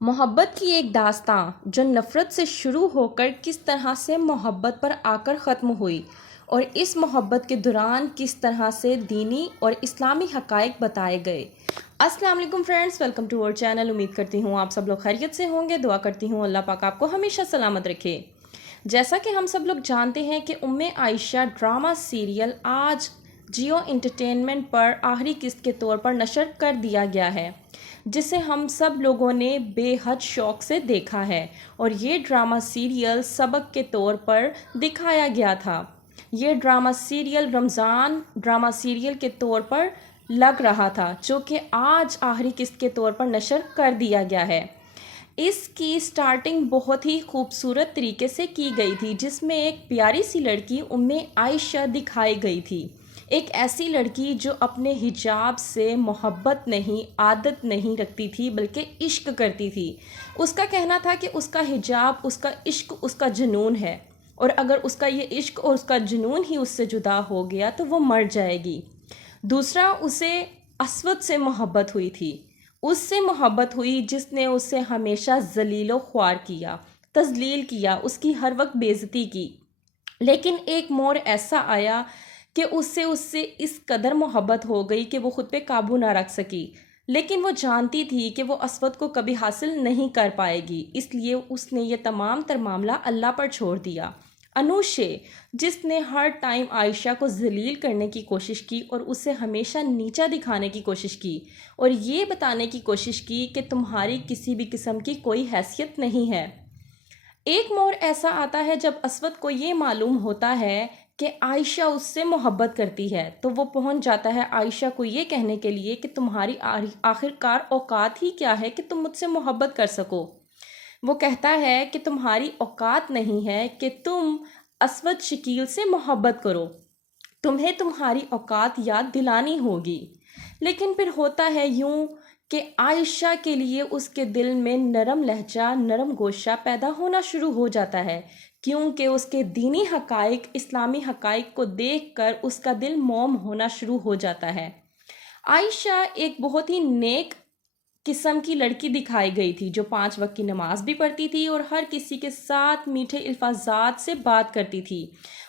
محبت کی ایک داستاں جو نفرت سے شروع ہو کر کس طرح سے محبت پر آ کر ختم ہوئی، اور اس محبت کے دوران کس طرح سے دینی اور اسلامی حقائق بتائے گئے۔ السلام علیکم فرینڈز، ویلکم ٹو اور چینل۔ امید کرتی ہوں آپ سب لوگ خیریت سے ہوں گے۔ دعا کرتی ہوں اللہ پاک آپ کو ہمیشہ سلامت رکھے۔ جیسا کہ ہم سب لوگ جانتے ہیں کہ عائشہ ڈرامہ سیریل آج جیو انٹرٹینمنٹ پر آخری قسط کے طور پر نشر کر دیا گیا ہے، جسے ہم سب لوگوں نے بے حد شوق سے دیکھا ہے، اور یہ ڈرامہ سیریل سبق کے طور پر دکھایا گیا تھا۔ یہ ڈرامہ سیریل رمضان ڈرامہ سیریل کے طور پر لگ رہا تھا، جو کہ آج آخری قسط کے طور پر نشر کر دیا گیا ہے۔ اس کی سٹارٹنگ بہت ہی خوبصورت طریقے سے کی گئی تھی، جس میں ایک پیاری سی لڑکی عائشہ دکھائی گئی تھی۔ ایک ایسی لڑکی جو اپنے حجاب سے محبت نہیں، عادت نہیں رکھتی تھی، بلکہ عشق کرتی تھی۔ اس کا کہنا تھا کہ اس کا حجاب، اس کا عشق، اس کا جنون ہے، اور اگر اس کا یہ عشق اور اس کا جنون ہی اس سے جدا ہو گیا تو وہ مر جائے گی۔ دوسرا، اسے اسود سے محبت ہوئی تھی۔ اس سے محبت ہوئی جس نے اس سے ہمیشہ ذلیل و خوار کیا، تذلیل کیا، اس کی ہر وقت بے عزتی کی۔ لیکن ایک موڑ ایسا آیا کہ اس سے اس قدر محبت ہو گئی کہ وہ خود پہ قابو نہ رکھ سکی، لیکن وہ جانتی تھی کہ وہ اسود کو کبھی حاصل نہیں کر پائے گی، اس لیے اس نے یہ تمام تر معاملہ اللہ پر چھوڑ دیا۔ انوشے، جس نے ہر ٹائم عائشہ کو ذلیل کرنے کی کوشش کی اور اسے ہمیشہ نیچا دکھانے کی کوشش کی، اور یہ بتانے کی کوشش کی کہ تمہاری کسی بھی قسم کی کوئی حیثیت نہیں ہے۔ ایک موڑ ایسا آتا ہے جب اسود کو یہ معلوم ہوتا ہے کہ عائشہ اس سے محبت کرتی ہے، تو وہ پہنچ جاتا ہے عائشہ کو یہ کہنے کے لیے کہ تمہاری آخرکار اوقات ہی کیا ہے کہ تم مجھ سے محبت کر سکو۔ وہ کہتا ہے کہ تمہاری اوقات نہیں ہے کہ تم اسود شکیل سے محبت کرو، تمہیں تمہاری اوقات یاد دلانی ہوگی۔ لیکن پھر ہوتا ہے یوں کہ عائشہ کے لیے اس کے دل میں نرم لہجہ، نرم گوشہ پیدا ہونا شروع ہو جاتا ہے، کیونکہ اس کے دینی حقائق، اسلامی حقائق کو دیکھ کر اس کا دل موم ہونا شروع ہو جاتا ہے۔ عائشہ ایک بہت ہی نیک قسم کی لڑکی دکھائی گئی تھی، جو 5 وقت کی نماز بھی پڑھتی تھی اور ہر کسی کے ساتھ میٹھے الفاظات سے بات کرتی تھی۔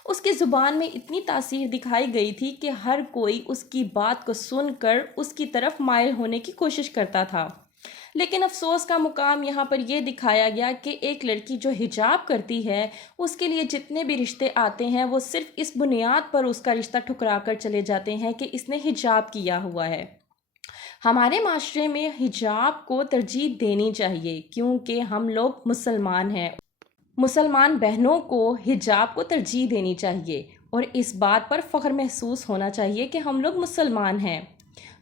اس کی زبان میں اتنی تاثیر دکھائی گئی تھی کہ ہر کوئی اس کی بات کو سن کر اس کی طرف مائل ہونے کی کوشش کرتا تھا۔ لیکن افسوس کا مقام یہاں پر یہ دکھایا گیا کہ ایک لڑکی جو حجاب کرتی ہے، اس کے لیے جتنے بھی رشتے آتے ہیں وہ صرف اس بنیاد پر اس کا رشتہ ٹھکرا کر چلے جاتے ہیں کہ اس نے حجاب کیا ہوا ہے۔ ہمارے معاشرے میں حجاب کو ترجیح دینی چاہیے، کیونکہ ہم لوگ مسلمان ہیں۔ مسلمان بہنوں کو حجاب کو ترجیح دینی چاہیے اور اس بات پر فخر محسوس ہونا چاہیے کہ ہم لوگ مسلمان ہیں۔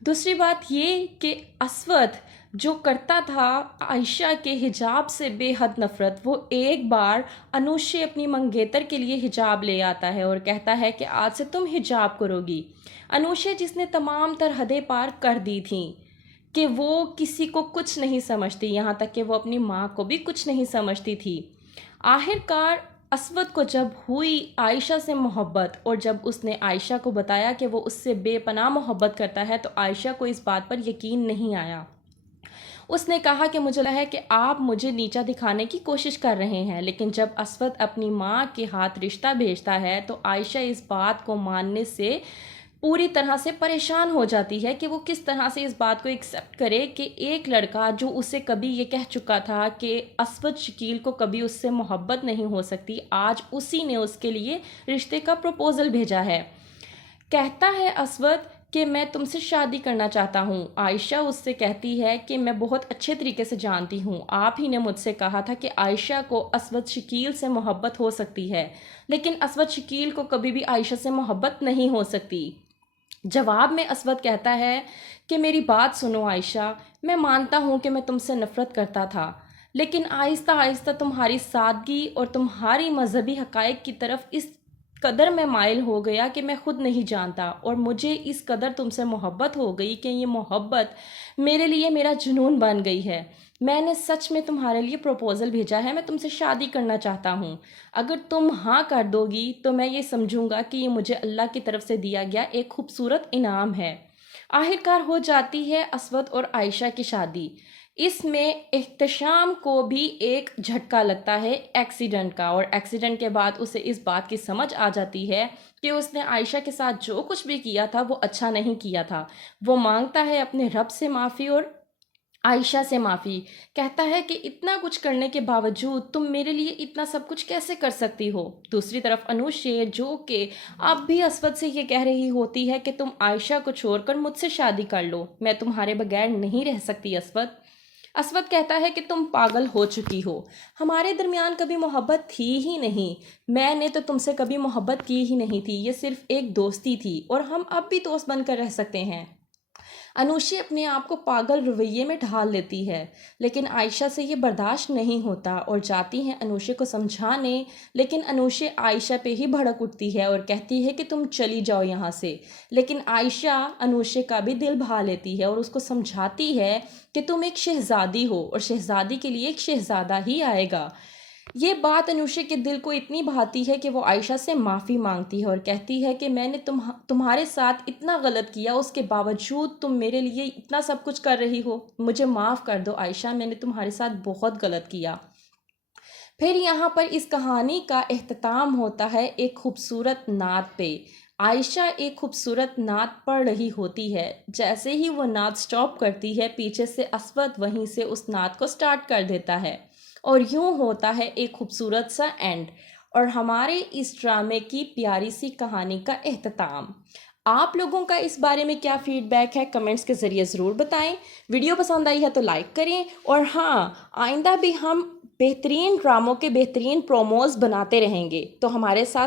دوسری بات یہ کہ اسود جو کرتا تھا عائشہ کے حجاب سے بے حد نفرت، وہ ایک بار انوشے اپنی منگیتر کے لیے حجاب لے آتا ہے اور کہتا ہے کہ آج سے تم حجاب کرو گی۔ انوشے جس نے تمام تر حدیں پار کر دی تھیں کہ وہ کسی کو کچھ نہیں سمجھتی، یہاں تک کہ وہ اپنی ماں کو بھی کچھ نہیں سمجھتی تھی۔ آخرکار اسود کو جب ہوئی عائشہ سے محبت، اور جب اس نے عائشہ کو بتایا کہ وہ اس سے بے پناہ محبت کرتا ہے، تو عائشہ کو اس بات پر یقین نہیں آیا۔ اس نے کہا کہ مجھے لگتا ہے کہ آپ مجھے نیچا دکھانے کی کوشش کر رہے ہیں۔ لیکن جب اسود اپنی ماں کے ہاتھ رشتہ بھیجتا ہے تو عائشہ اس بات کو ماننے سے پوری طرح سے پریشان ہو جاتی ہے کہ وہ کس طرح سے اس بات کو ایکسیپٹ کرے کہ ایک لڑکا جو اسے کبھی یہ کہہ چکا تھا کہ اسود شکیل کو کبھی اس سے محبت نہیں ہو سکتی، آج اسی نے اس کے لیے رشتے کا پروپوزل بھیجا ہے۔ کہتا ہے اسود کہ میں تم سے شادی کرنا چاہتا ہوں۔ عائشہ اس سے کہتی ہے کہ میں بہت اچھے طریقے سے جانتی ہوں، آپ ہی نے مجھ سے کہا تھا کہ عائشہ کو اسود شکیل سے محبت ہو سکتی ہے، لیکن اسود شکیل کو کبھی بھی عائشہ سے محبت نہیں ہو سکتی۔ جواب میں اسود کہتا ہے کہ میری بات سنو عائشہ، میں مانتا ہوں کہ میں تم سے نفرت کرتا تھا، لیکن آہستہ آہستہ تمہاری سادگی اور تمہاری مذہبی حقائق کی طرف اس قدر میں مائل ہو گیا کہ میں خود نہیں جانتا، اور مجھے اس قدر تم سے محبت ہو گئی کہ یہ محبت میرے لیے میرا جنون بن گئی ہے۔ میں نے سچ میں تمہارے لیے پروپوزل بھیجا ہے، میں تم سے شادی کرنا چاہتا ہوں۔ اگر تم ہاں کر دو گی تو میں یہ سمجھوں گا کہ یہ مجھے اللہ کی طرف سے دیا گیا ایک خوبصورت انعام ہے۔ آخرکار ہو جاتی ہے اسود اور عائشہ کی شادی۔ اس میں احتشام کو بھی ایک جھٹکا لگتا ہے ایکسیڈنٹ کا، اور ایکسیڈنٹ کے بعد اسے اس بات کی سمجھ آ جاتی ہے کہ اس نے عائشہ کے ساتھ جو کچھ بھی کیا تھا وہ اچھا نہیں کیا تھا۔ وہ مانگتا ہے اپنے رب سے معافی اور عائشہ سے معافی، کہتا ہے کہ اتنا کچھ کرنے کے باوجود تم میرے لیے اتنا سب کچھ کیسے کر سکتی ہو۔ دوسری طرف انوشے جو کہ اب بھی اسود سے یہ کہہ رہی ہوتی ہے کہ تم عائشہ کو چھوڑ کر مجھ سے شادی کر لو، میں تمہارے بغیر نہیں رہ سکتی اسود۔ اسود کہتا ہے کہ تم پاگل ہو چکی ہو، ہمارے درمیان کبھی محبت تھی ہی نہیں، میں نے تو تم سے کبھی محبت کی ہی نہیں تھی، یہ صرف ایک دوستی تھی اور ہم اب بھی دوست بن کر رہ سکتے ہیں۔ انوشی اپنے آپ کو پاگل رویے میں ڈھال لیتی ہے، لیکن عائشہ سے یہ برداشت نہیں ہوتا اور جاتی ہیں انوشے کو سمجھانے، لیکن انوشے عائشہ پہ ہی بھڑک اٹھتی ہے اور کہتی ہے کہ تم چلی جاؤ یہاں سے، لیکن عائشہ انوشے کا بھی دل بھا لیتی ہے اور اس کو سمجھاتی ہے کہ تم ایک شہزادی ہو اور شہزادی کے لیے ایک شہزادہ ہی آئے گا۔ یہ بات انوشے کے دل کو اتنی بھاتی ہے کہ وہ عائشہ سے معافی مانگتی ہے اور کہتی ہے کہ میں نے تمہارے ساتھ اتنا غلط کیا، اس کے باوجود تم میرے لیے اتنا سب کچھ کر رہی ہو، مجھے معاف کر دو عائشہ، میں نے تمہارے ساتھ بہت غلط کیا۔ پھر یہاں پر اس کہانی کا اختتام ہوتا ہے ایک خوبصورت نعت پہ۔ عائشہ ایک خوبصورت نعت پڑھ رہی ہوتی ہے، جیسے ہی وہ نعت سٹاپ کرتی ہے پیچھے سے اسود وہیں سے اس نعت کو سٹارٹ کر دیتا ہے، اور یوں ہوتا ہے ایک خوبصورت سا اینڈ اور ہمارے اس ڈرامے کی پیاری سی کہانی کا اختتام۔ آپ لوگوں کا اس بارے میں کیا فیڈ بیک ہے کمنٹس کے ذریعے ضرور بتائیں۔ ویڈیو پسند آئی ہے تو لائک کریں، اور ہاں، آئندہ بھی ہم بہترین ڈراموں کے بہترین پروموز بناتے رہیں گے، تو ہمارے ساتھ